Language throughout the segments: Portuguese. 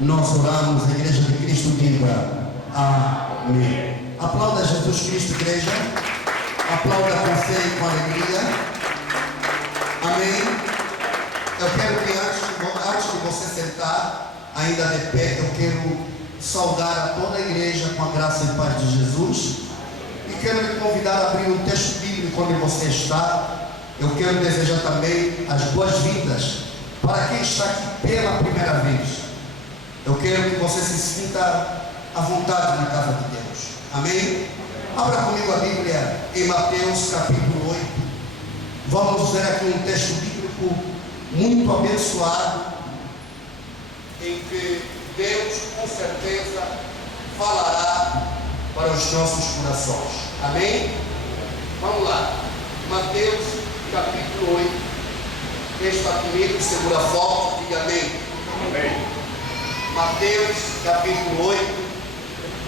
nós oramos, a Igreja de Cristo diga amém. Aplauda Jesus Cristo, igreja. Aplauda com fé e com alegria. Amém. Eu quero que antes de você sentar, ainda de pé, eu quero saudar a toda a igreja com a graça e paz de Jesus. E quero lhe convidar a abrir um texto bíblico onde você está. Eu quero desejar também as boas-vindas para quem está aqui pela primeira vez. Eu quero que você se sinta à vontade na casa de Deus. Amém? Abra comigo a Bíblia em Mateus capítulo 8. Vamos ver aqui um texto bíblico muito abençoado, em que Deus com certeza falará para os nossos corações. Amém? Vamos lá. Mateus capítulo 8. Quem está comigo, segura forte, diga amém. Amém. Mateus capítulo 8,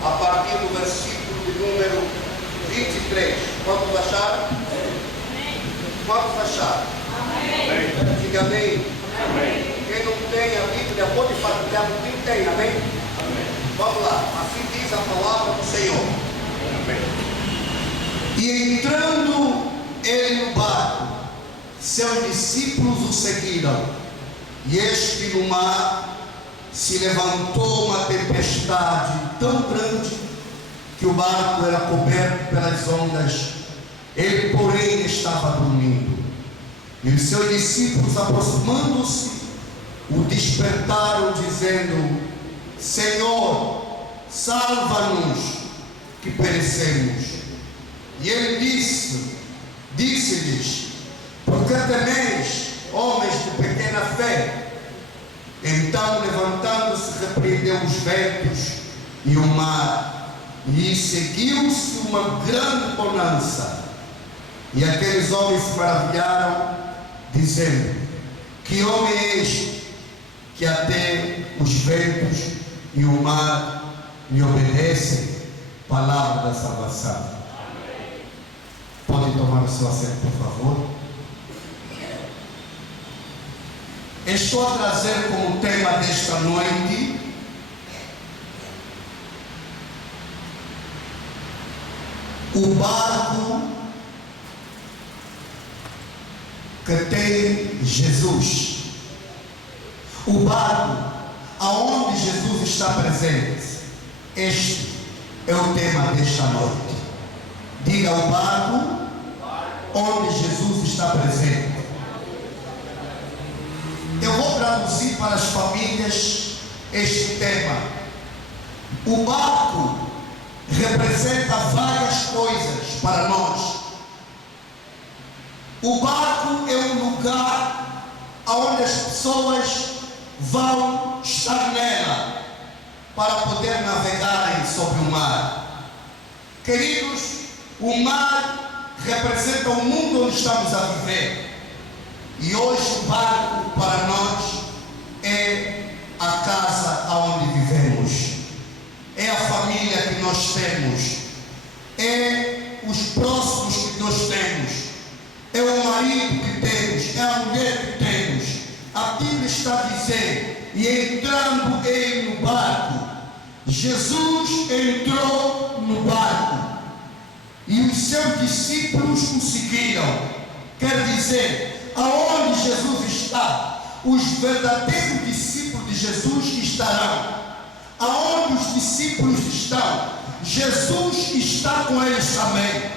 a partir do versículo de número 23. Quantos acharam? Amém. Quantos acharam? Amém. Diga amém. Amém. Quem não tem a Bíblia pode partilhar com quem tem, amém? Amém. Vamos lá, assim diz a palavra do Senhor. Amém. E entrando ele no barco, seus discípulos o seguiram, e eis que no mar se levantou uma tempestade tão grande que o barco era coberto pelas ondas. Ele, porém, estava dormindo. E os seus discípulos, aproximando-se, o despertaram, dizendo: Senhor, salva-nos, que perecemos. E ele disse-lhes: por que temeis, homens de pequena fé? Então, levantando-se, repreendeu os ventos e o mar, e seguiu-se uma grande bonança. E aqueles homens se maravilharam, dizendo: que homem é este, que até os ventos e o mar lhe obedecem? Palavra da salvação. Podem tomar o seu assento, por favor. Estou a trazer como tema desta noite o barco que tem Jesus. O barco aonde Jesus está presente. Este é o tema desta noite. Diga: o barco onde Jesus está presente. Eu vou traduzir para as famílias este tema. O barco representa várias coisas para nós. O barco é um lugar onde as pessoas vão estar nela para poder navegarem sobre o mar. Queridos, o mar representa o mundo onde estamos a viver. E hoje o barco para nós é a casa onde vivemos, é a família que nós temos, é os próximos que nós temos, é o marido que temos, é a mulher que temos. A Bíblia está dizendo: e entrando ele no barco, Jesus entrou no barco e os seus discípulos o seguiram. Quer dizer, aonde Jesus está, os verdadeiros discípulos de Jesus estarão. Aonde os discípulos estão, Jesus está com eles também.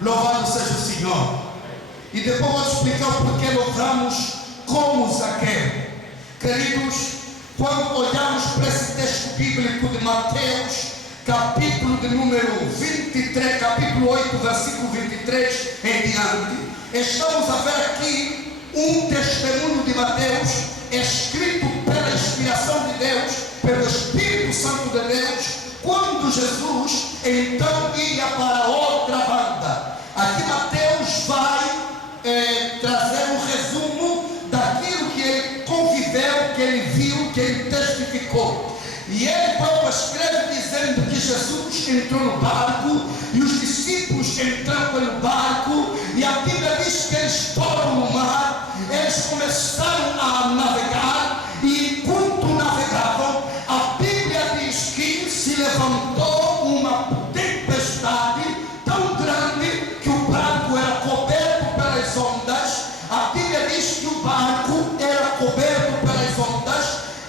Louvado seja o Senhor. E depois vou explicar o porquê louvamos como Zaqueu. Queridos, quando olhamos para esse texto bíblico de Mateus, capítulo de número 23, capítulo 8, versículo 23 em diante, estamos a ver aqui um testemunho de Mateus, escrito pela inspiração de Deus, pelo Espírito Santo de Deus, quando Jesus então ia para outra banda. Aqui Mateus vai trazer um resumo daquilo que ele conviveu, que ele viu, que ele testificou. E ele próprio escreve dizendo que Jesus entrou no barco e os discípulos entraram pelo barco, e a Bíblia diz que eles foram no mar, eles começaram a navegar, e enquanto navegavam, a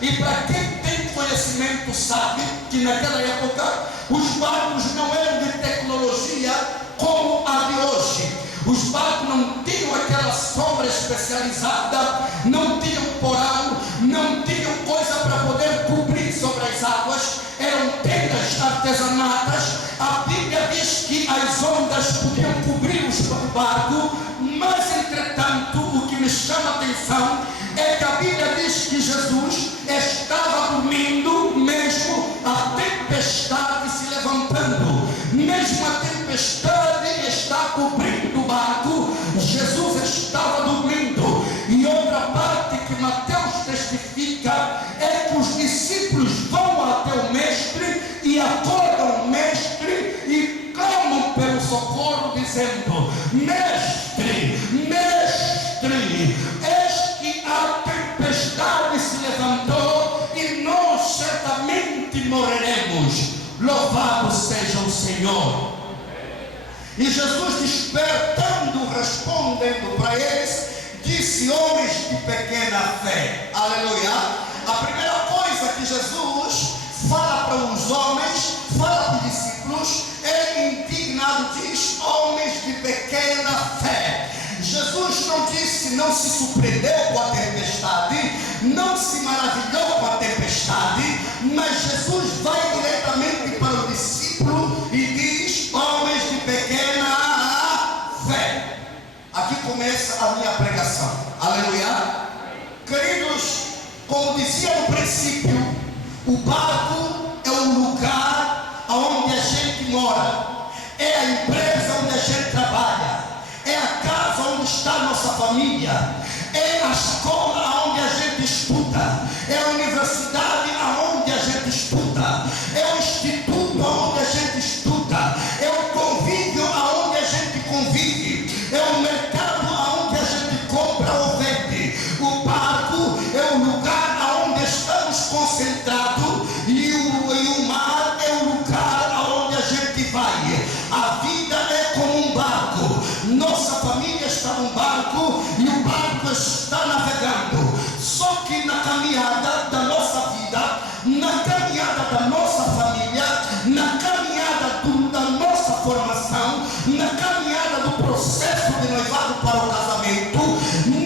E para quem tem conhecimento sabe que naquela época os barcos não eram de tecnologia como a de hoje. Os barcos não tinham aquela sombra especializada, não tinham porão, não tinham coisa para poder cobrir sobre as águas, eram tendas artesanatas. A Bíblia diz que as ondas podiam cobrir o barco, mas entretanto o que me chama a atenção é que a Bíblia diz que Jesus estava dormindo, mesmo a tempestade se levantando, mesmo a tempestade está cobrindo o barco, Jesus estava dormindo. E outra parte que Mateus testifica é que os discípulos vão até o mestre e acordam o mestre e clamam pelo socorro, dizendo: mestre, mestre, eis que a tempestade se levantou e nós certamente morreremos. Louvado seja o Senhor. E Jesus, despertando, respondendo para eles, disse: homens de pequena fé. Aleluia. A primeira coisa que Jesus fala para os homens, fala para os discípulos, ele indignado diz: homens de pequena fé. Jesus não disse, não se surpreendeu com a tempestade, não se maravilhou com a tempestade, mas Jesus vai diretamente para o discípulo e diz: homens de pequena fé. Aqui começa a minha pregação. Aleluia. Queridos, como dizia no princípio, o barco é o lugar onde a gente mora, é a empresa onde a gente trabalha, é a casa onde está a nossa família, é a escola onde a gente estuda, é a universidade onde a gente estuda, é o instituto onde a gente estuda, é o convívio onde a gente convive, é o mercado onde a gente compra ou vende. O barco é o lugar onde estamos concentrados e o mar é o lugar onde a gente vai. A vida é como um barco, nossa família está num barco e o barco está navegando. Só que na caminhada da nossa vida, na caminhada da nossa família, na caminhada da nossa formação, na caminhada do processo de noivado para o casamento,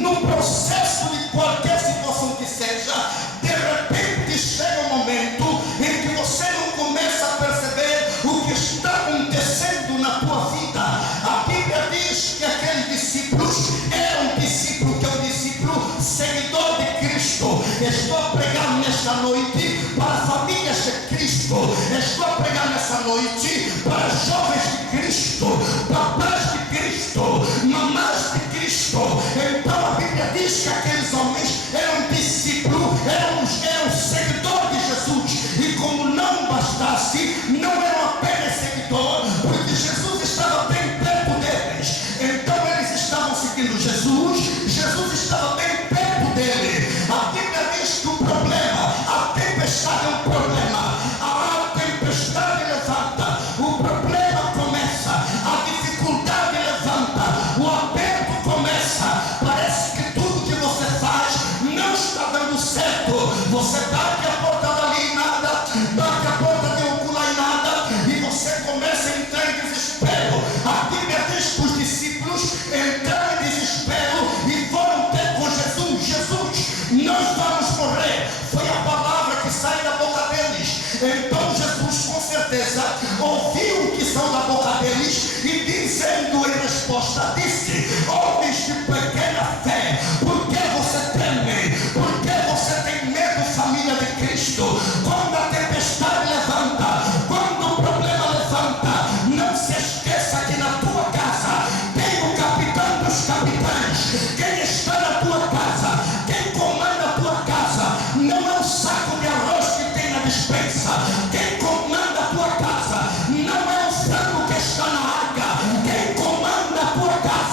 no processo de qualquer situação que seja, de repente chega um momento em que você não começa a perceber o que está acontecendo na tua vida. A Bíblia diz que aqueles discípulos eram discípulos, que é um discípulo seguidor de Cristo. Estou a pregar nesta noite para famílias de Cristo, estou a pregar nessa noite para jovens de Cristo, papás de Cristo, mamás de Cristo. Então a Bíblia diz que aqueles homens eram discípulos, eram seguidores de Jesus, e como não bastasse, não eram apenas seguidores, porque Jesus estava bem perto deles, então eles estavam seguindo Jesus, Jesus estava bem perto dele. A Bíblia diz que o problema, a tempestade é um problema, a tempestade levanta, o problema começa, a dificuldade levanta, o aperto começa, parece que tudo que você faz não está dando certo, você bate a porta dali e nada, bate a porta de ocular e nada, e você começa a entrar em desespero. A Bíblia diz que os discípulos entraram em desespero e foram ter com Jesus: Jesus, nós vamos morrer. Foi a palavra que sai da boca deles. Então Jesus com certeza ouviu o que são da boca deles e, dizendo em resposta, disse: homens de pequena fé, por que você teme? Por que você tem medo, família de Cristo? Quando a tempestade levanta, quando o problema levanta, não se esqueça que na tua casa tem o capitão dos capitães. Quem está na tua casa, quem comanda a tua casa, não é um saco de arroz que tem na despensa. Quem comanda a tua casa não é o frango que está na arca. Quem comanda a tua casa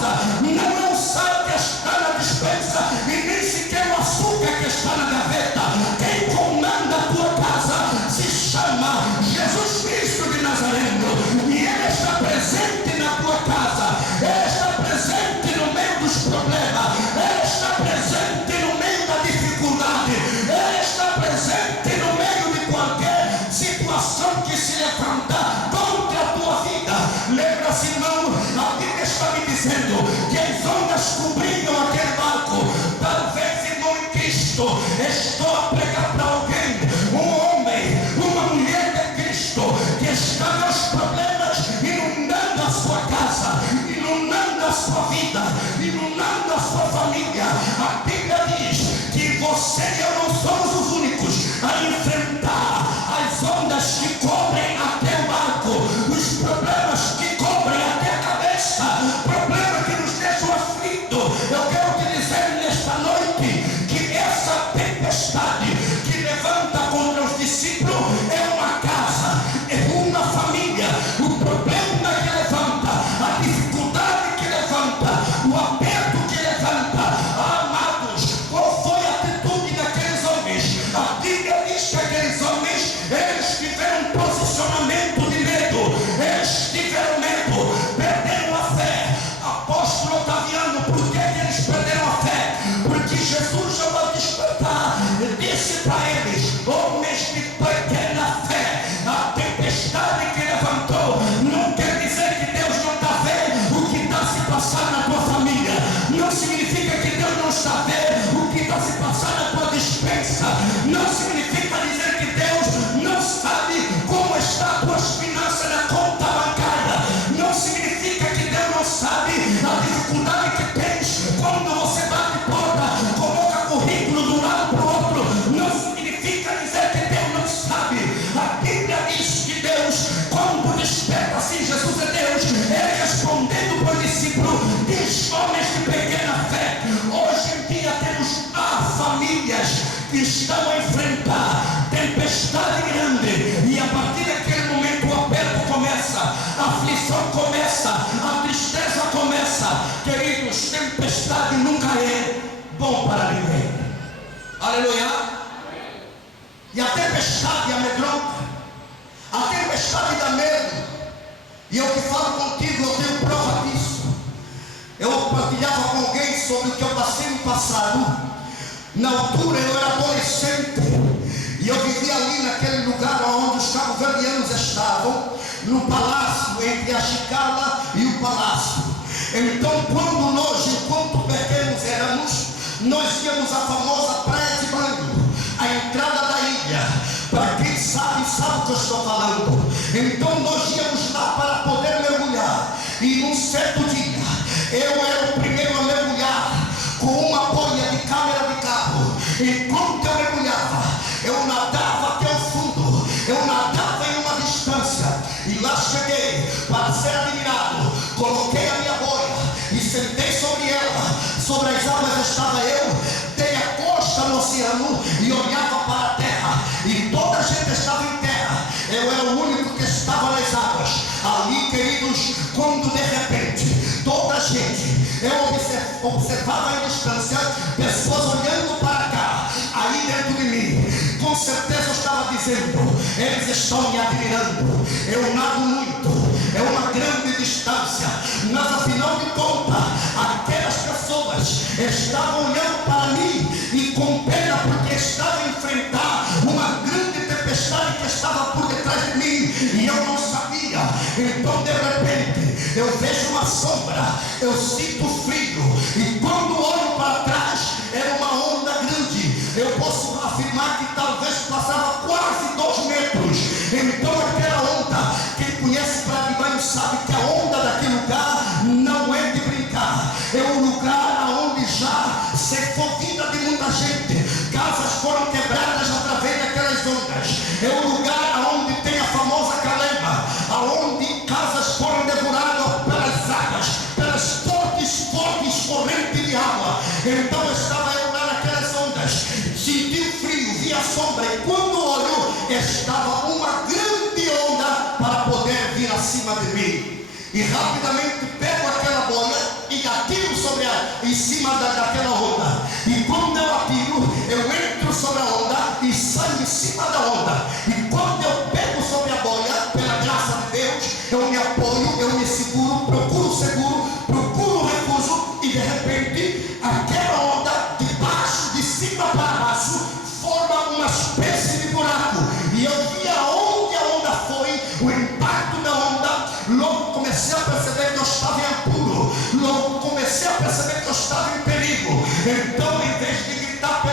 Aleluia. E a tempestade amedronta, a tempestade dá medo. E eu que falo contigo, eu tenho prova disso. Eu partilhava com alguém sobre o que eu passei no passado. Na altura eu era adolescente, e eu vivia ali naquele lugar onde os cabo-verdianos estavam, no palácio, entre a Chicala e o palácio. Então, quando nós, enquanto pequenos éramos, nós íamos à famosa praia de banho, a entrada da ilha. Para quem sabe o que eu estou falando. Então nós íamos lá para poder mergulhar. E num certo dia, eu era o primeiro a mergulhar com uma boia de câmera de carro. Enquanto eu mergulhava, eu nadava até o fundo, eu nadava em uma distância. E lá cheguei para ser admirado. Coloquei a minha boia e sentei sobre ela. Sobre as águas estava eu, dei a costa no oceano e olhava para a terra. E toda a gente estava em terra. Eu era o único que estava nas águas. Ali, queridos, quando de repente toda a gente, eu observava em distância pessoas olhando para cá. Aí dentro de mim, com certeza eu estava dizendo: eles estão me admirando. Eu nado muito, é uma grande distância, mas afinal de contas, aquelas pessoas estavam olhando para mim e com pena, porque estavam a enfrentar uma grande tempestade que estava por detrás de mim e eu não sabia. Então de repente eu vejo uma sombra, eu sinto frio, e quando olho para trás era uma onda grande. Eu posso afirmar que talvez passava quase 2 metros. Então aquela onda, quem conhece praia de banho sabe que a onda daquele lugar não é de brincar. É um lugar onde já secou vida de muita gente. Casas foram quebradas através daquelas ondas. É um lugar onde tem a famosa calema, aonde casas foram devoradas pelas águas, pelas fortes correntes de água. Então estava eu lá naquelas ondas, senti o frio, vi a sombra, e quando olho, estava uma grande onda para poder vir acima de mim. E rapidamente pego aquela boia e atiro em cima daquela onda. E quando eu atiro, eu entro sobre a onda e saio em cima da onda. E quando eu pego sobre a boia, pela graça de Deus, eu me apoio, eu me seguro, procuro refúgio, e de repente aquela onda de cima para baixo forma uma espécie de buraco. E eu vi aonde a onda foi, o impacto da onda. Logo comecei a perceber que eu estava em apuro, logo comecei a perceber que eu estava em perigo. Então, em vez de gritar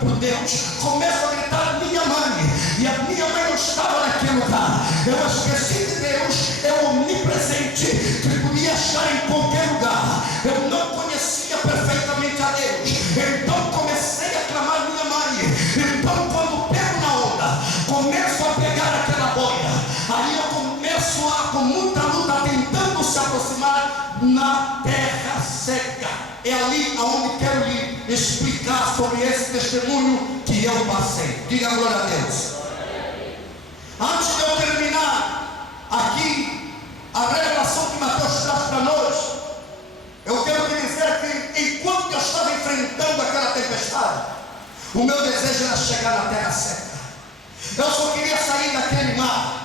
por Deus, começo a gritar minha mãe, e a minha mãe não estava naquele lugar. Eu esqueci de Deus, é onipresente, que podia estar em qualquer lugar. Eu não conhecia perfeitamente a Deus, então comecei a clamar minha mãe. Então, quando pego na onda, começo a pegar aquela boia, aí eu começo com muita luta, tentando se aproximar na terra seca. É ali aonde quero lhe explicar sobre esse testemunho que eu passei. Diga glória a Deus. Antes de eu terminar aqui a revelação que Mateus traz para nós, eu quero te dizer que enquanto eu estava enfrentando aquela tempestade, o meu desejo era chegar na terra seca. Eu só queria sair daquele mar.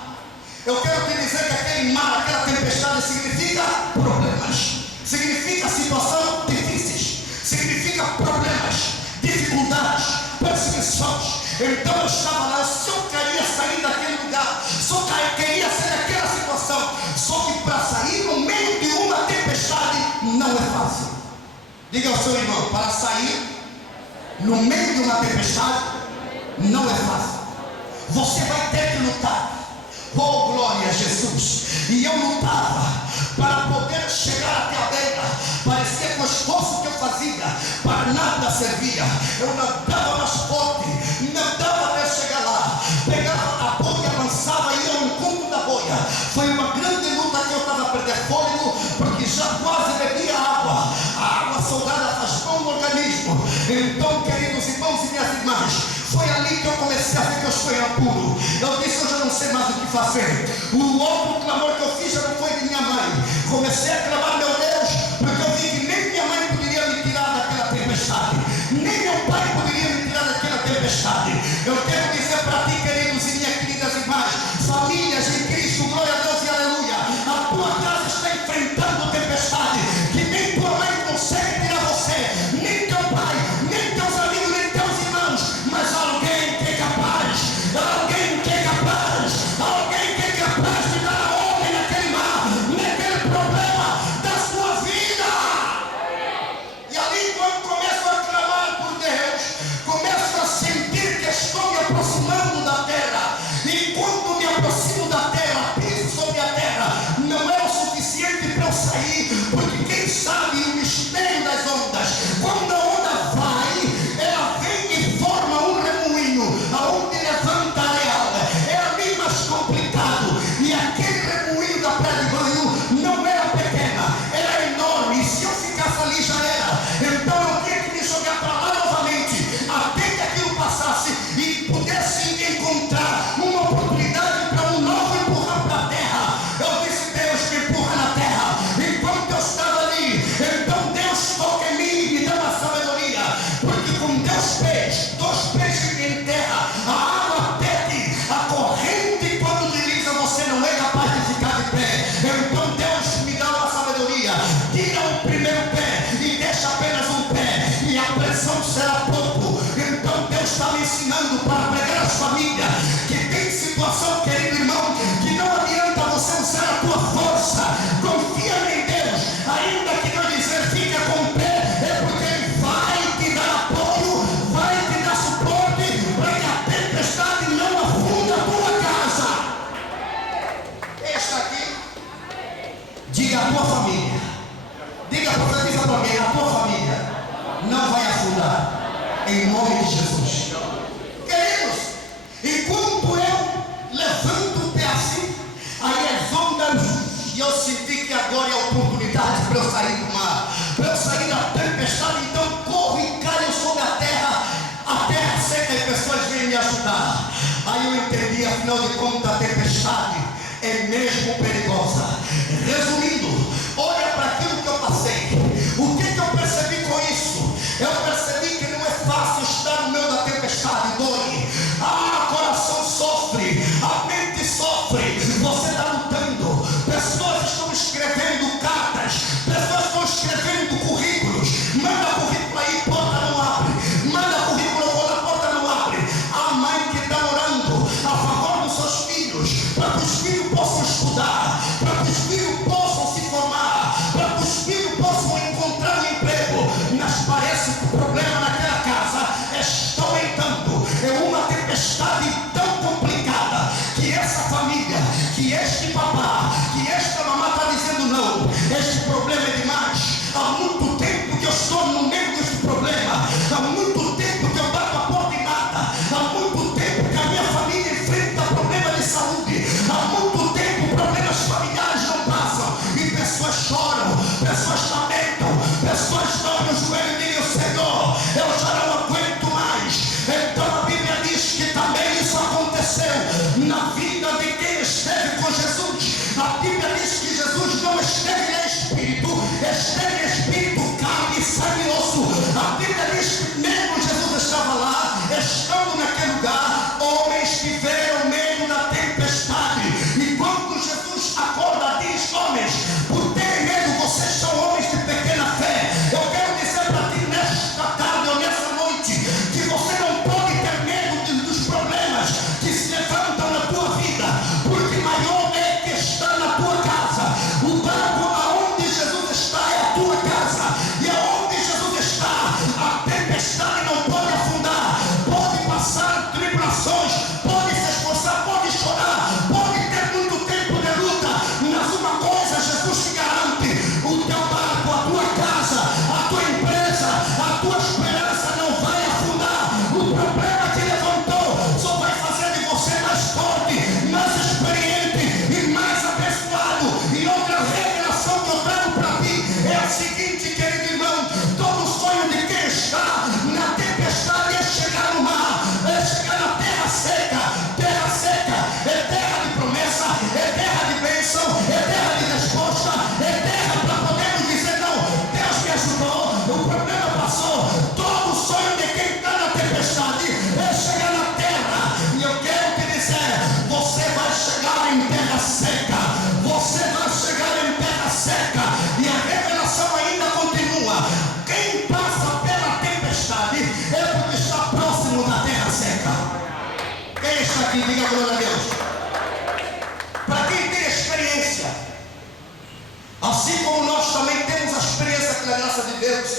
Eu quero te dizer que aquele mar, aquela tempestade significa problemas, significa situações difíceis, significa problemas, dificuldades, perseguições. Então eu estava lá, eu só queria sair daquele lugar, só queria sair daquela situação. Só que para sair no meio de uma tempestade não é fácil. Diga ao seu irmão: para sair no meio de uma tempestade não é fácil. Você vai ter que lutar. Oh, glória a Jesus. E eu lutava para poder chegar até a beira. Parecia que o esforço que eu fazia para nada servia. Eu nadava mais forte, nadava até chegar lá, pegava a boia, lançava e ia ao encontro da boia. Foi uma grande luta que eu estava a perder fôlego, porque já quase bebia água. A água salgada faz mal no organismo. Então, queridos irmãos e minhas irmãs, foi ali que eu comecei a ver que eu estou em apuro. Eu disse: eu já não sei mais o que fazer. O outro clamor que eu fiz já não foi de minha mãe. Comecei a clamar: meu Deus, porque eu vi que nem minha mãe poderia me tirar daquela tempestade, nem meu pai poderia me tirar daquela encontrar uma oportunidade para um novo empurrar para a terra. Eu disse: Deus me empurra na terra. Enquanto eu estava ali, então Deus toca em mim e me dá uma sabedoria, porque como Deus fez 2 peixes em terra, a água pede, a corrente quando desliza você não é capaz de ficar de pé. Então Deus me dá uma sabedoria: tira o primeiro pé e deixa apenas um pé, e a pressão será pouco. Então Deus está me ensinando para pregar as famílias que tem situação, querido irmão, que não adianta você usar a tua força. Confia em Deus, ainda que não dizer fica com o pé, é porque Ele vai te dar apoio, vai te dar suporte para que a tempestade não afunda a tua casa. Esta aqui, diga a tua família, diga, profetiza para mim, a tua família não vai afundar, em nome de Jesus. Queridos, enquanto eu levanto o pé assim, aí as ondas, e eu senti que agora é a oportunidade para eu sair do mar, para eu sair da tempestade. Então corro e caio sobre a terra seca, e pessoas vêm me ajudar. Aí eu entendi, afinal de contas, a tempestade é mesmo perigosa. Resumindo, olha para aquilo que eu passei. O que eu percebi com isso? Eu percebi que não é fácil estar no meio da tempestade, dói. Coração sofre, a mente sofre, você está lutando. Pessoas estão escrevendo cartas, pessoas estão escrevendo currículos. Manda currículo aí, porta não abre. Manda currículo quando a porta não abre. A mãe que está orando a favor dos seus filhos, para que os filhos possam estudar, para que os filhos possam se formar, para que os filhos possam encontrar um emprego. Mas parece que o problema naquela casa está aumentando. É uma tempestade tão complicada que essa família, que este papá, que esta mamá está dizendo: não, este problema é demais. Há muito tempo que eu estou no meio deste problema, há muito tempo que eu bato a porta e nada, há muito tempo que a minha família enfrenta problema de saúde, há muito tempo problemas familiares não passam, e pessoas choram, pessoas lamentam, pessoas estão no joelho e dizem: Senhor, eu já não aguento mais. Então a Bíblia diz que também isso aconteceu na vida de quem esteve com Jesus. A Bíblia diz que Jesus não esteve em espírito, esteve em espírito, carne, sangue e osso. A Bíblia diz que mesmo Jesus estava lá, estando naquele lugar, homens viveram meio da tempestade. E quando Jesus acorda, diz: homens, por terem medo, vocês são homens de pequena fé. Eu quero dizer para ti nesta tarde ou nessa noite que você não pode ter medo dos problemas que se levantam na tua vida, porque maior é que está na tua casa. O barco aonde Jesus está é a tua casa, e aonde Jesus está, a tempestade não pode afundar. Pode passar tribulações, pode se esforçar, pode chorar, pode ter muito tempo de luta, mas uma coisa Jesus te garante: o teu barco, a tua casa, a tua empresa, a tua esperança não vai afundar. O problema que levantou só vai fazer de você mais forte, mais experiente e mais abençoado. E outra revelação que eu trago para ti é a seguinte, querido irmão: todo sonho de quem está na tempestade é chegar no mar, é chegar na terra seca. Terra seca é terra de promessa, é terra de bênção, é terra de resposta, é terra para podermos dizer: não, Deus me ajudou, o problema passou. Todo sonho de quem está na tempestade é chegar na terra. E eu quero te dizer: você vai chegar em terra seca, você vai chegar em terra seca. E a revelação ainda continua: quem passa pela tempestade é porque está próximo da terra seca. Quem está aqui, diga glória a Deus. Para quem tem experiência, assim como nós também temos a experiência, pela graça de Deus,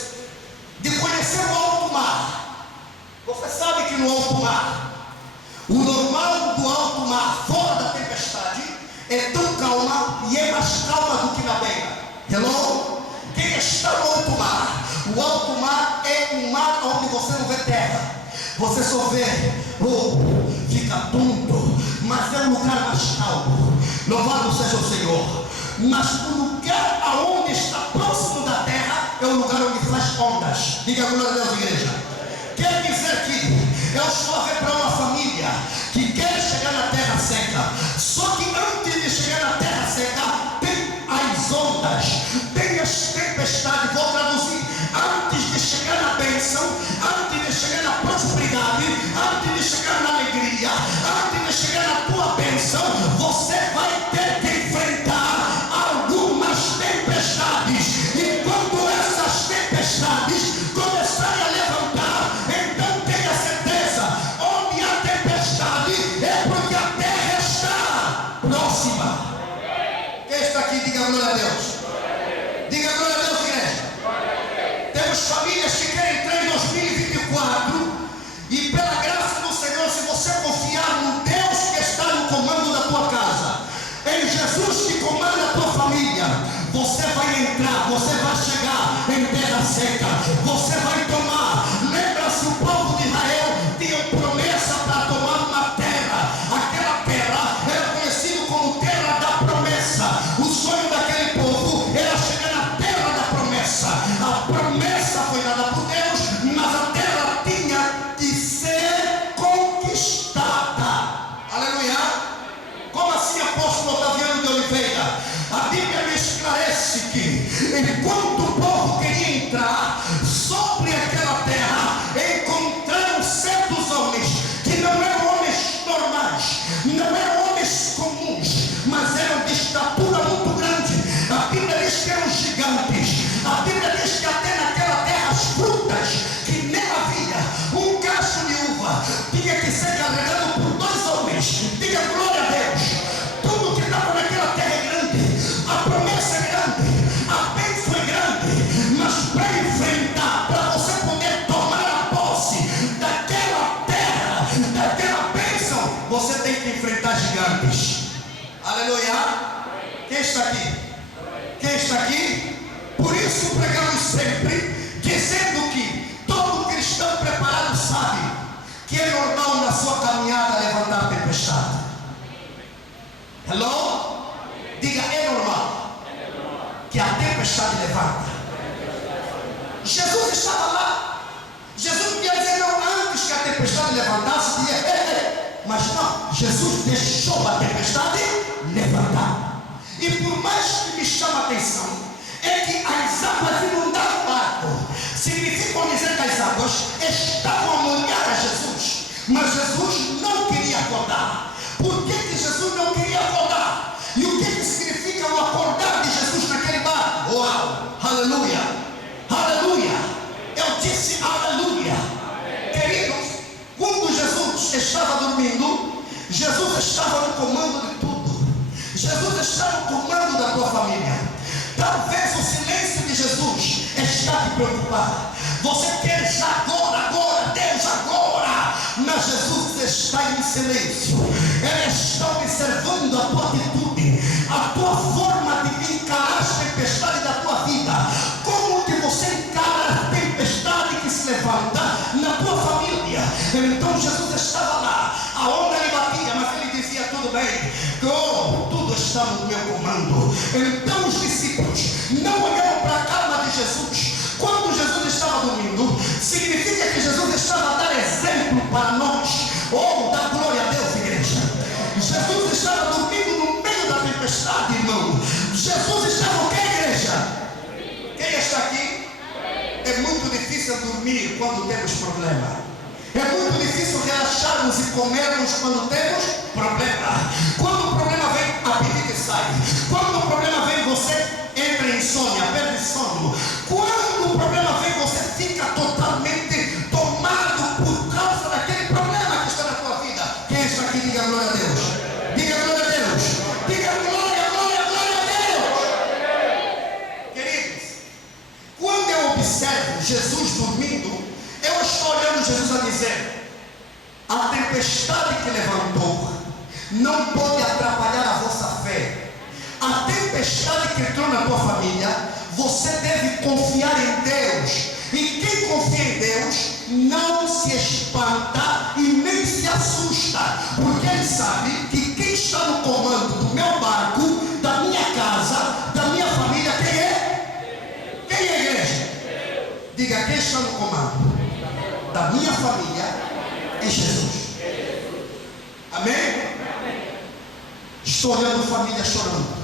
de conhecer o alto mar. Você sabe que no alto mar, o normal do alto mar, fora da tempestade, é tão calma e é mais calma do que na beira. Hello? Quem está no alto mar? O alto mar é um mar onde você não vê terra, você só vê fica tonto, mas é um lugar mais calmo. Louvado seja o Senhor. Mas o lugar aonde está próximo da terra é o lugar onde faz ondas. Diga glória a Deus, igreja. Quer dizer que eu estou a ver para uma família que quer chegar na tua bênção, você vai ter que enfrentar algumas tempestades. E quando essas tempestades começarem a levantar, então tenha certeza, onde há tempestade é porque a terra está próxima. Quem está aqui, diga glória a Deus. Diga glória a Deus, igreja. Temos famílias que querem entrar em 2024 e pela graça do Senhor, se você confiar no Deus que está no comando da tua casa, em Jesus que comanda a tua família, você vai entrar, você vai chegar em terra seca, você vai tomar. Lembra-se, o povo de Israel tinha promessa para tomar uma terra. Aquela terra era conhecida como terra da promessa. O sonho daquele povo era chegar na terra da promessa. A promessa foi dada por Deus, mas a terra tinha que ser conquistada. Aleluia. Como assim, apóstolo Otaviano de Oliveira? A Bíblia me esclarece que enquanto o povo queria entrar sobre aquela terra, encontraram certos homens que não eram homens normais, não eram homens comuns, mas eram de estatura muito grande. A Bíblia diz que eram gigantes. A Bíblia diz que até naquela terra as frutas que nela havia, um cacho de uva tinha que ser carregado por 2 homens. Diga glória a Deus. Tudo que estava naquela terra é grande, a promessa é grande, a bênção é grande, mas para enfrentar, para você poder tomar a posse daquela terra, daquela bênção, você tem que enfrentar gigantes. Aleluia. Quem está aqui? Quem está aqui? Por isso pregamos sempre, dizendo que todo cristão preparado sabe que é normal na sua caminhada levantar tempestade. Hello? Diga, é normal que a tempestade levanta. Jesus estava lá. Jesus podia dizer não, antes que a tempestade levantasse, dizia, mas não, Jesus deixou a tempestade levantar. E por mais que me chama a atenção, é que as águas inundaram o barco. Significa dizer que as águas estavam a molhar a Jesus, mas Jesus não queria acordar. Por que Jesus não queria acordar? E o que significa o acordar de Jesus naquele barco? Uau! Aleluia! Aleluia! Eu disse aleluia! Queridos, quando Jesus estava dormindo, Jesus estava no comando de tudo. Jesus está no comando da tua família. Talvez o silêncio de Jesus está te preocupar. Você quer já agora, Deus agora. Mas Jesus está em silêncio. Ele está observando a tua atitude, a tua forma de encarar as tempestades da tua vida. Como que você encara a tempestade que se levanta na tua família? Então Jesus estava lá, a onda lhe batia, mas ele dizia, tudo bem, tudo está no meu comando. Então os discípulos não olharam para a calma de Jesus. Quando Jesus estava dormindo, significa que Jesus estava a dar exemplo para nós. Oh, dá glória a Deus, igreja. Jesus estava dormindo no meio da tempestade, irmão. Jesus estava o que, igreja? Quem está aqui? É muito difícil dormir quando temos problema. É muito difícil relaxarmos e comermos quando temos problema. Quando o problema vem, a apetite sai. Quando o problema vem, você entra em insônia, perde sono. Quando o problema vem, você fica totalmente tomado por causa daquele problema que está na tua vida. Quem está aqui, diga glória a Deus. Diga glória a Deus. Diga glória, glória, glória a Deus. Queridos, quando eu observo Jesus dormindo, eu estou olhando Jesus a dizer, a tempestade que levantou não pode atrapalhar a vossa fé. A tempestade que entrou na tua família, você deve confiar em Deus. E quem confia em Deus não se espanta e nem se assusta, porque ele sabe que quem está no comando do meu barco, da minha casa, da minha família, quem é? Quem é a igreja? Diga, quem está no comando da minha família é Jesus. Amém? Estou olhando famílias chorando,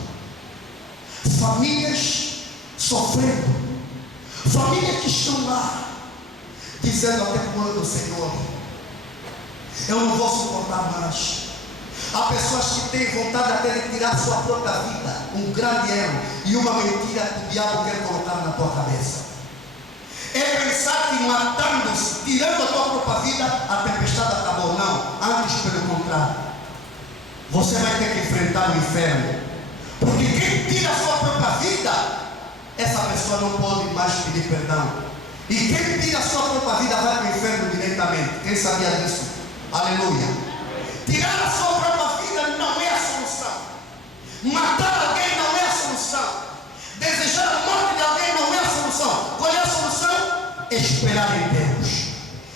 famílias sofrendo, famílias que estão lá dizendo até quando, Senhor, eu não vou suportar mais. Há pessoas que têm vontade até de tirar sua própria vida. Um grande erro e uma mentira que o diabo quer colocar na tua cabeça. É pensar que matando-se, tirando a tua própria vida, a tempestade acabou. Não, antes pelo contrário. Você vai ter que enfrentar o inferno. Porque quem tira a sua própria vida, essa pessoa não pode mais pedir perdão. E quem tira a sua própria vida vai para o inferno diretamente. Quem sabia disso? Aleluia. Tirar a sua própria vida não é a solução. Matar alguém não é a solução. Desejar a morte de alguém não é a solução. Qual é a solução? Esperar em Deus.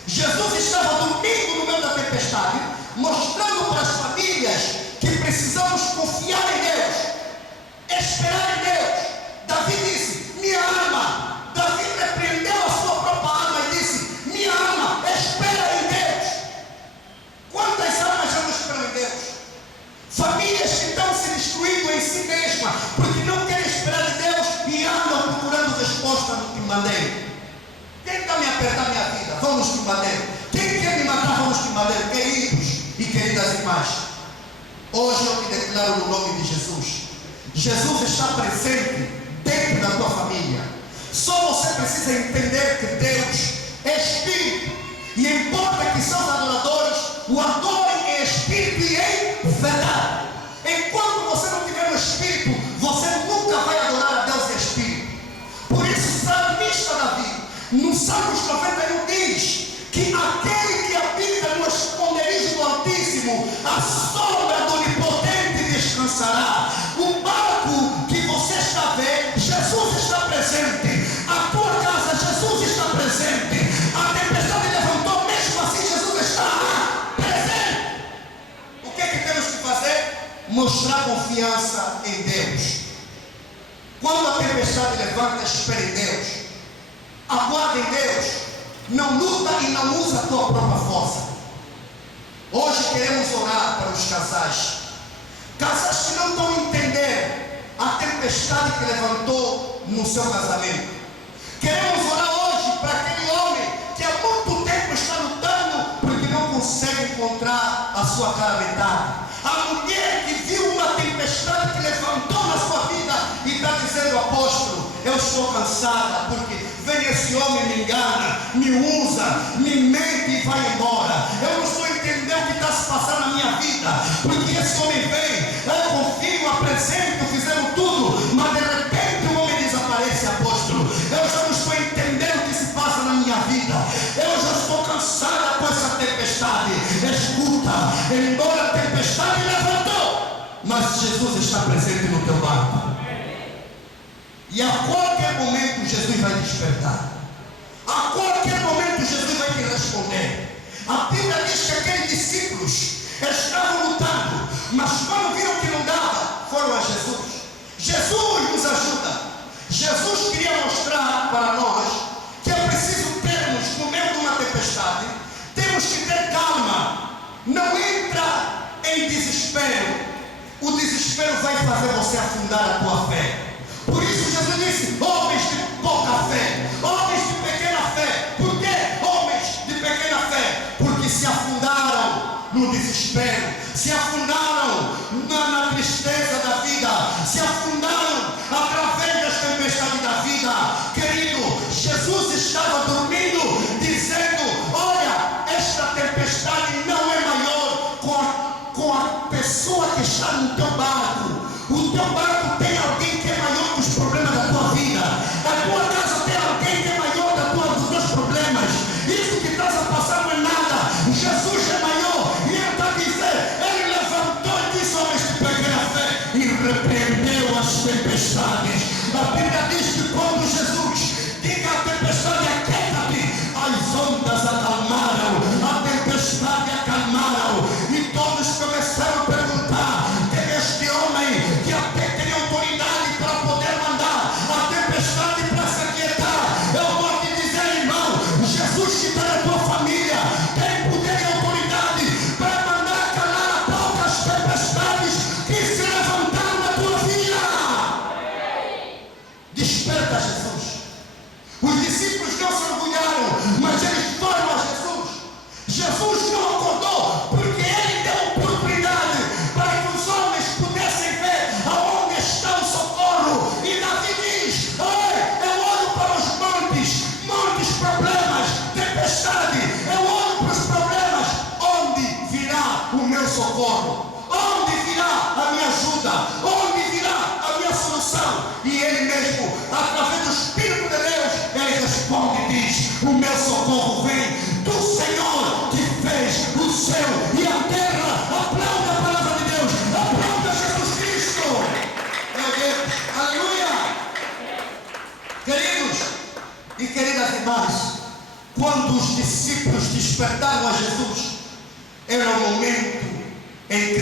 Jesus estava dormindo no meio da tempestade, mostrando para as famílias que precisamos confiar em Deus, esperar em Deus. Davi disse: minha alma. Davi repreendeu a sua própria alma e disse: minha alma, espera em Deus. Quantas almas já não esperam em Deus? Famílias que estão se destruindo em si mesmas porque não querem esperar em Deus e andam procurando resposta no timbadeiro. Quem está me apertar minha vida? Vamos timbadeiro. Quem quer me matar? Vamos timbadeiro. Queridos e queridas irmãs, hoje eu te declaro no nome de Jesus. Jesus está presente dentro da tua família. Só você precisa entender que Deus é Espírito. E importa que seus adoradores o adorem em Espírito e em verdade. Enquanto você não tiver no Espírito, você nunca vai adorar a Deus em Espírito. Por isso o salmista Davi, no Salmos 91 diz que aquele que habita no esconderijo do Altíssimo, a sombra do Onipotente descansará. O barco que você está vendo, Jesus está presente. A tua casa, Jesus está presente. A tempestade levantou, mesmo assim Jesus está presente. O que é que temos que fazer? Mostrar confiança em Deus. Quando a tempestade levanta, espere em Deus. Aguarde em Deus. Não luta e não usa a tua própria força. Hoje queremos orar para os casais. Casais que não estão entendendo a tempestade que levantou no seu casamento. Queremos orar hoje para aquele homem que há muito tempo está lutando porque não consegue encontrar a sua cara metade. A mulher que viu uma tempestade que levantou na sua vida e está dizendo: apóstolo, eu estou cansada porque vem esse homem, me engana, me usa, me mente e vai embora. Eu não estou entendendo o que está se passando na minha vida, porque esse homem vem, eu confio, apresento, fizemos tudo, mas de repente o homem desaparece, apóstolo. Eu já não estou entendendo o que se passa na minha vida. Eu já estou cansada com essa tempestade. Escuta, embora a tempestade levantou, mas Jesus está presente no teu barco. E a qualquer momento Jesus vai despertar. A qualquer momento Jesus vai te responder. A Bíblia diz que aqueles discípulos estavam lutando, mas quando viram que não dava, foram a Jesus. Jesus nos ajuda. Jesus queria mostrar para nós que é preciso termos no meio de uma tempestade, temos que ter calma. Não entra em desespero. O desespero vai fazer você afundar a tua fé. Por isso Jesus disse: homens de pouca fé, homens de pequena fé. Por que homens de pequena fé? Porque se afundaram no desespero, se afundaram na tristeza da vida, se afundaram através das tempestades da vida. Querido, Jesus estava dormindo, dizendo: olha, esta tempestade não é maior com a pessoa que está no teu barco. O teu barco tem alguém que é maior que os problemas da tua vida. A tua casa tem alguém que é maior dos teus problemas. Isso que estás a passar não é nada. Jesus é maior. E ele está dizendo, ele levantou e disse: homens de pequena fé, e repreendeu as tempestades. A Bíblia diz que quando Jesus diga a tempestade: aquieta-te, as ondas acalmaram, a tempestade acalmaram. E todos começaram a perguntar: quem é este homem que até tem autoridade para poder mandar a tempestade para se aquietar? Eu vou te dizer, irmão, Jesus que está na tua família tem poder e autoridade para mandar calar a boca as tempestades que se levantaram na tua vida. Desperta, Jesus. Os discípulos não se orgulharam, mas eles foram a Jesus. Jesus não acordou porque ele deu oportunidade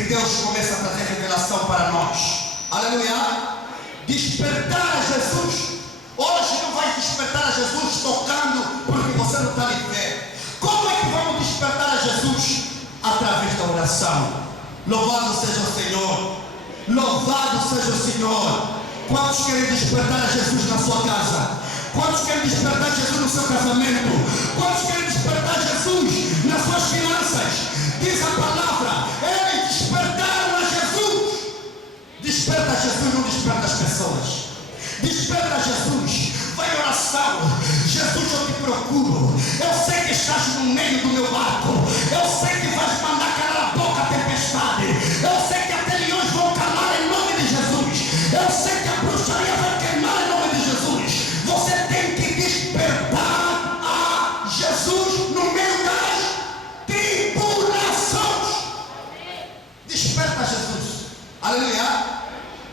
Deus começa a trazer revelação para nós. Aleluia. Despertar a Jesus. Hoje não vai despertar a Jesus tocando, porque você não está de fé. Como é que vamos despertar a Jesus? Através da oração. Louvado seja o Senhor. Louvado seja o Senhor. Quantos querem despertar a Jesus na sua casa? Quantos querem despertar Jesus no seu casamento? Quantos querem despertar Jesus nas suas finanças? Diz a palavra, eles despertaram a Jesus. Desperta Jesus, não desperta as pessoas. Desperta Jesus. Vai em oração. Jesus, eu te procuro. Eu sei que estás no meio do meu barco. Eu sei que vais mandar calar a boca a tempestade. Eu sei que até leões vão calar em nome de Jesus. Eu sei que a bruxaria vai queimar em nome de Jesus. Você tem que despertar a Jesus no meio das tribulações. Desperta Jesus. Aleluia.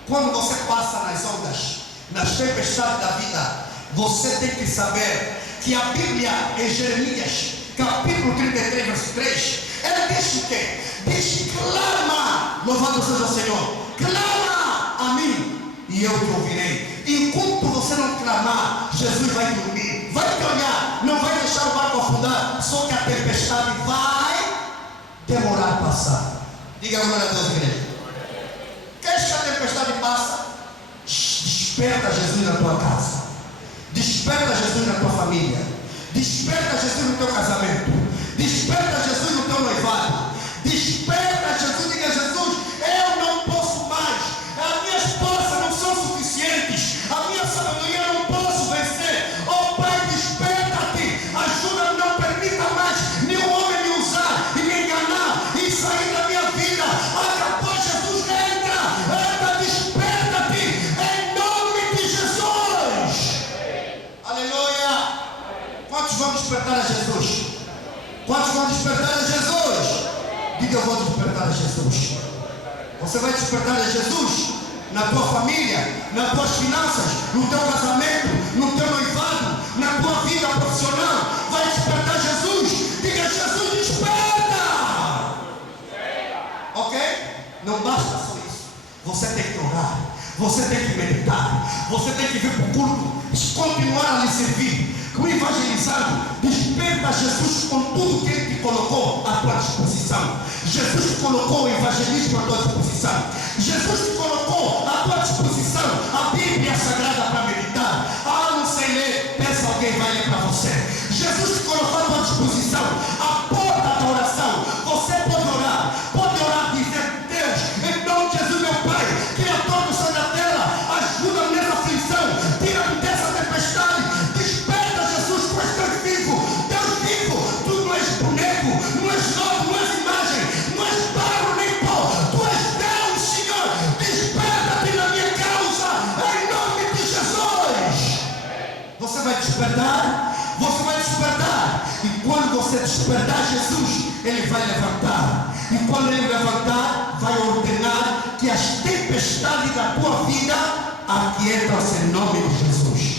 Quando você passa nas ondas, nas tempestades da vida, você tem que saber que a Bíblia, em Jeremias, capítulo 33, verso 3, ela diz o quê? Diz: clama, louvado seja o Senhor, clama a mim e eu te ouvirei. Enquanto você não clamar, Jesus vai dormir, vai te olhar, não vai deixar o barco afundar, só que a tempestade vai demorar a passar. Diga glória a Deus, igreja. Queres que a tempestade passa? Desperta Jesus na tua casa. Desperta Jesus na tua família. Desperta Jesus no teu casamento. Desperta Jesus no teu noivado. Desperta Jesus. Diga: Jesus, eu não posso mais. As minhas forças não são suficientes. A minha sabedoria não posso vencer. Oh Pai, desperta-te. Ajuda-me, não permita mais nenhum homem me usar e me enganar e sair da minha vida. Acabou, Jesus, entra. Desperta-te em nome de Jesus. Aleluia. Quantos vão despertar a Jesus? Quantos vão despertar a Jesus? Diga: eu vou despertar a Jesus. Você vai despertar a Jesus na tua família, nas tuas finanças, no teu casamento, no teu noivado, na tua vida profissional. Vai despertar Jesus. Diga: Jesus, desperta. Ok? Não basta só isso. Você tem que orar. Você tem que meditar. Você tem que vir para o culto, continuar a lhe servir. O evangelizado desperta Jesus com tudo que Ele te colocou à tua disposição. Jesus te colocou o evangelismo à tua disposição. Jesus te colocou à tua disposição a Bíblia Sagrada para meditar. Ah, não sei ler, peça alguém vai ler para você. Jesus te colocou à tua disposição a porta da oração. Você pode orar dizendo: Deus, em nome de Jesus, meu Pai, Criador do céu e da terra, ajuda-me nessa aflição, tira-me dessa tempestade. Desperta Jesus, pois Deus vivo, tu não és boneco, não és lobo, não és imagem, não és barro nem pó, tu és Deus, Senhor. Desperta-te na minha causa, em nome de Jesus. Você vai despertar. E quando você despertar Jesus, Ele vai levantar. E quando Ele levantar, vai ordenar que as tempestades da tua vida aquietam-se em nome de Jesus.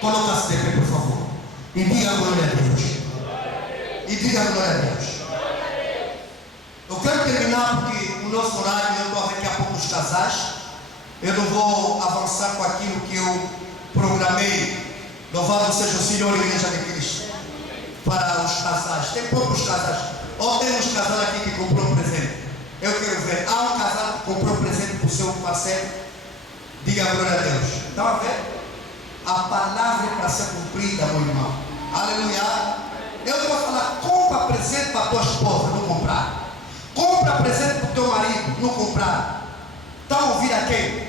Coloca-se de pé, por favor. E diga glória a Deus. E diga glória a Deus. Eu quero terminar porque o nosso horário, eu estou a ver daqui a pouco os casais. Eu não vou avançar com aquilo que eu programei. Louvado seja o Senhor, Igreja de Cristo. Para os casais. Tem poucos casais. Ou tem uns casais aqui que comprou presente. Eu quero ver. Há um casal que comprou presente para o seu parceiro. Diga glória a Deus. Estão a ver? A palavra é para ser cumprida, meu irmão. Aleluia. Eu vou falar: compra presente para a tua esposa, não comprar. Compra presente para o teu marido, não comprar. Está a ouvir aqui?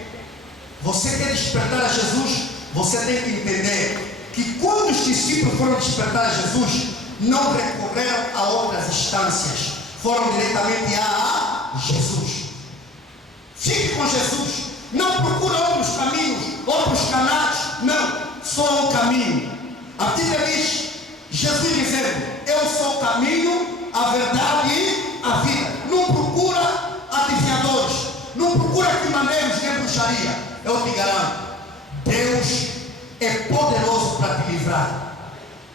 Você quer despertar a Jesus? Você tem que entender que quando os discípulos foram despertar a Jesus, não recorreram a outras instâncias, foram diretamente a Jesus. Fique com Jesus. Não procura outros caminhos, outros canais. Não, só um caminho. A Bíblia diz, Jesus dizendo: eu sou o caminho, a verdade e a vida. Não procura adivinhadores, não procura crimaneiros nem bruxaria. Eu te garanto, Deus é poderoso para te livrar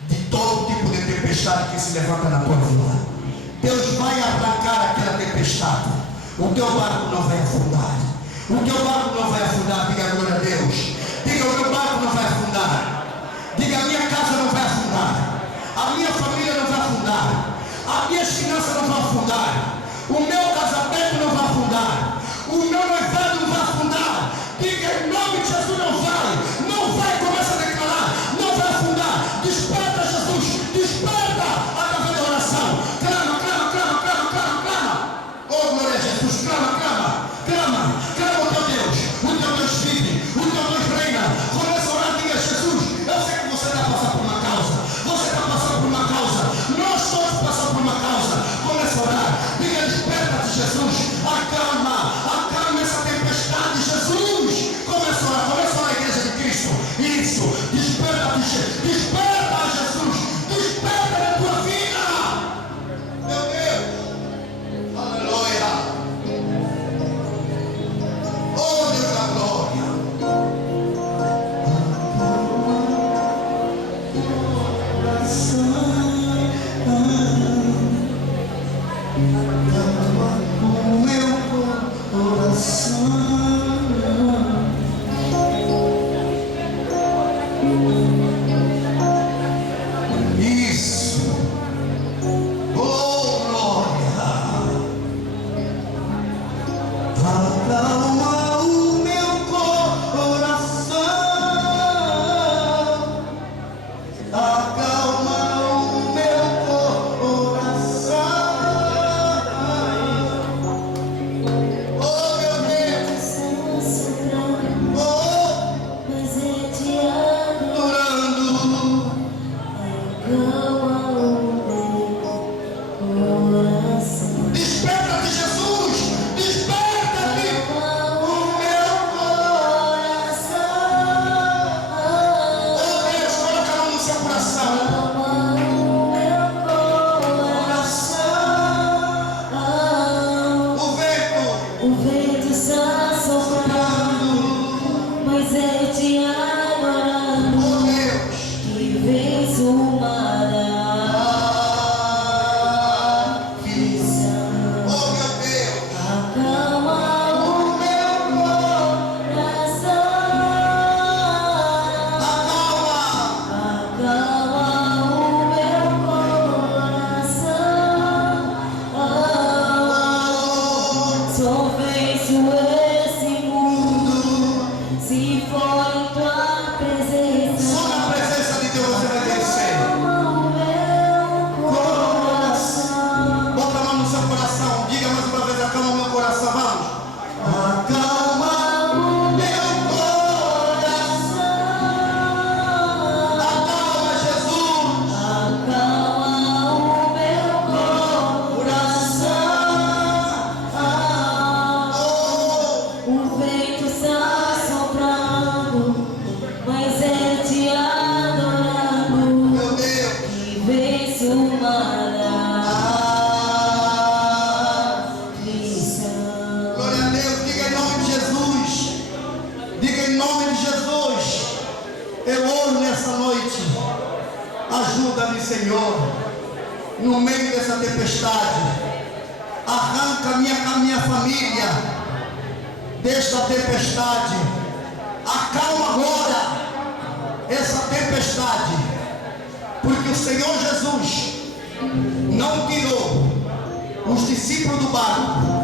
de todo tipo de tempestade que se levanta na tua vida. Deus vai arrancar aquela tempestade. O teu barco não vai afundar. O teu barco não vai afundar. Diga glória a Deus. Diga: o meu barco não vai afundar. Diga: a minha casa não vai afundar. A minha família não vai afundar. As minhas finanças não vão afundar. O meu casamento não vai afundar. O meu noivado não vai afundar. Diga: em nome de Jesus, não vai. Não vai. Começa a declarar: não vai afundar. Desperta, Jesus. Desperta através da oração. Clama, clama, clama, clama, clama, clama. Oh, glória a Jesus. Clama, clama, clama, clama o teu Deus. O teu Deus vive. O teu Deus reina. Começa a orar. Diga: Jesus, eu sei que você está passando por uma causa. Você está passando por uma causa. Nós todos passamos por uma causa. Começa a orar. Diga: desperta-te, Jesus. Acalma essa tempestade, Jesus. Começa a orar, igreja de Cristo. Isso. Desperta-te, desperta, Jesus. Desperta na tua vida. Meu Deus. Aleluia. Oh, Deus da glória. O meu coração. Isso. Oh, glória. Acalma o meu coração. Acalma o meu coração. Oh, meu Deus. Oh, adorando. Desperta-te, Jesus. Desperta-te. O meu coração. Oh, Deus, coloca a mão no seu coração. O vento está soprando, mas é te adorando. Oh, Deus. Que vens uma aflição. Oh, meu Deus. Acalma o meu coração. Acalma o meu coração. Só venço esse mundo se for em tua presença. Só na presença de Deus você vai vencer. Acalma o meu coração. Bota a mão no seu coração. Diga mais uma vez: acalma o meu coração. Vamos. Acalma o meu coração. Acalma, Jesus. Acalma o meu coração. O vento está soprando, mas é te adorando. Meu Deus. Que vence uma aflição. Glória a Deus. Diga em nome de Jesus. Diga em nome de Jesus. Eu oro nessa noite. Ajuda-me, Senhor, no meio dessa tempestade. Arranca a minha família desta tempestade. Acalma agora essa tempestade, porque o Senhor Jesus não tirou os discípulos do barco